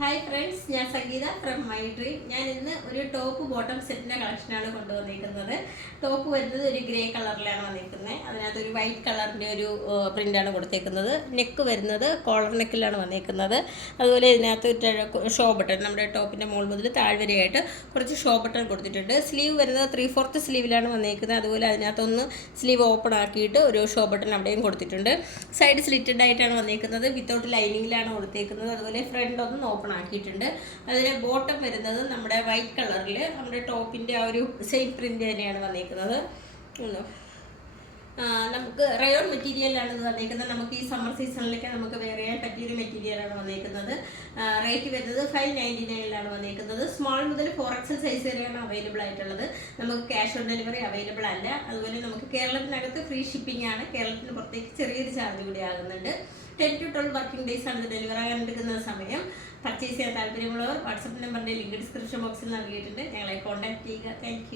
Hi friends, ഞാൻ സംഗീത from my dream. ഞാൻ ഇന്ന് ഒരു ടോപ്പ് ബോട്ടം സെറ്റിൻ്റെ കളക്ഷനാണ് കൊണ്ടുവന്നിരിക്കുന്നത്. ടോപ്പ് വരുന്നത് ഒരു ഗ്രേ കളറിലാണ് വന്നിരിക്കുന്നത്. അതിനകത്ത് ഒരു വൈറ്റ് കളറിൻ്റെ ഒരു പ്രിൻ്റാണ് കൊടുത്തേക്കുന്നത്. നെക്ക് വരുന്നത് കോളർ നെക്കിലാണ് വന്നിരിക്കുന്നത്. അതുപോലെ ഇതിനകത്ത് ഷോ ബട്ടൺ, നമ്മുടെ ടോപ്പിൻ്റെ മുകൾ മുതൽ താഴ്വരയായിട്ട് കുറച്ച് ഷോ ബട്ടൺ കൊടുത്തിട്ടുണ്ട്. സ്ലീവ് വരുന്നത് 3/4 സ്ലീവിലാണ് വന്നിരിക്കുന്നത്. അതുപോലെ അതിനകത്തൊന്ന് സ്ലീവ് ഓപ്പൺ ആക്കിയിട്ട് ഒരു ഷോ ബട്ടൺ അവിടെയും കൊടുത്തിട്ടുണ്ട്. സൈഡ് സ്ലിറ്റഡ് ആയിട്ടാണ് വന്നിരിക്കുന്നത്. വിത്തൗട്ട് ലൈനിങ്ങിലാണ് കൊടുത്തേക്കുന്നത്. അതുപോലെ ഫ്രണ്ട് ഒന്ന് ഓപ്പൺ ആക്കിയിട്ടുണ്ട്. അതിൽ ബോട്ടം വരുന്നത് നമ്മുടെ വൈറ്റ് കളറിൽ നമ്മുടെ ടോപ്പിൻ്റെ ആ ഒരു സെയിം പ്രിൻ്റ് തന്നെയാണ് വന്നിരിക്കുന്നത്. നമുക്ക് റയോൺ മെറ്റീരിയലാണ് ഇത് വന്നിരിക്കുന്നത്. നമുക്ക് ഈ സമ്മർ സീസണിലൊക്കെ നമുക്ക് വെയർ ചെയ്യാൻ പറ്റിയൊരു മെറ്റീരിയലാണ് വന്നിരിക്കുന്നത്. റേറ്റ് വരുന്നത് 599 വന്നിരിക്കുന്നത്. സ്മോൾ മുതൽ 4XL സൈസ് വരെയാണ് അവൈലബിൾ ആയിട്ടുള്ളത്. നമുക്ക് ക്യാഷ് ഓൺ ഡെലിവറി അവൈലബിൾ അല്ല. അതുപോലെ നമുക്ക് കേരളത്തിനകത്ത് ഫ്രീ ഷിപ്പിംഗ് ആണ്. കേരളത്തിന് പുറത്തേക്ക് ചെറിയൊരു ചാർജ് കൂടി ആകുന്നുണ്ട്. 10 to 12 വർക്കിംഗ് ഡേയ്സ് ആണ് ഇത് ഡെലിവർ ആകാൻ എടുക്കുന്ന സമയം. പർച്ചേസ് ചെയ്യാൻ താല്പര്യമുള്ളവർ വാട്സപ്പ് നമ്പറിൻ്റെ ലിങ്ക് ഡിസ്ക്രിപ്ഷൻ ബോക്സിൽ നൽകിയിട്ടുണ്ട്. ഞങ്ങളെ കോൺടാക്ട് ചെയ്യുക. താങ്ക്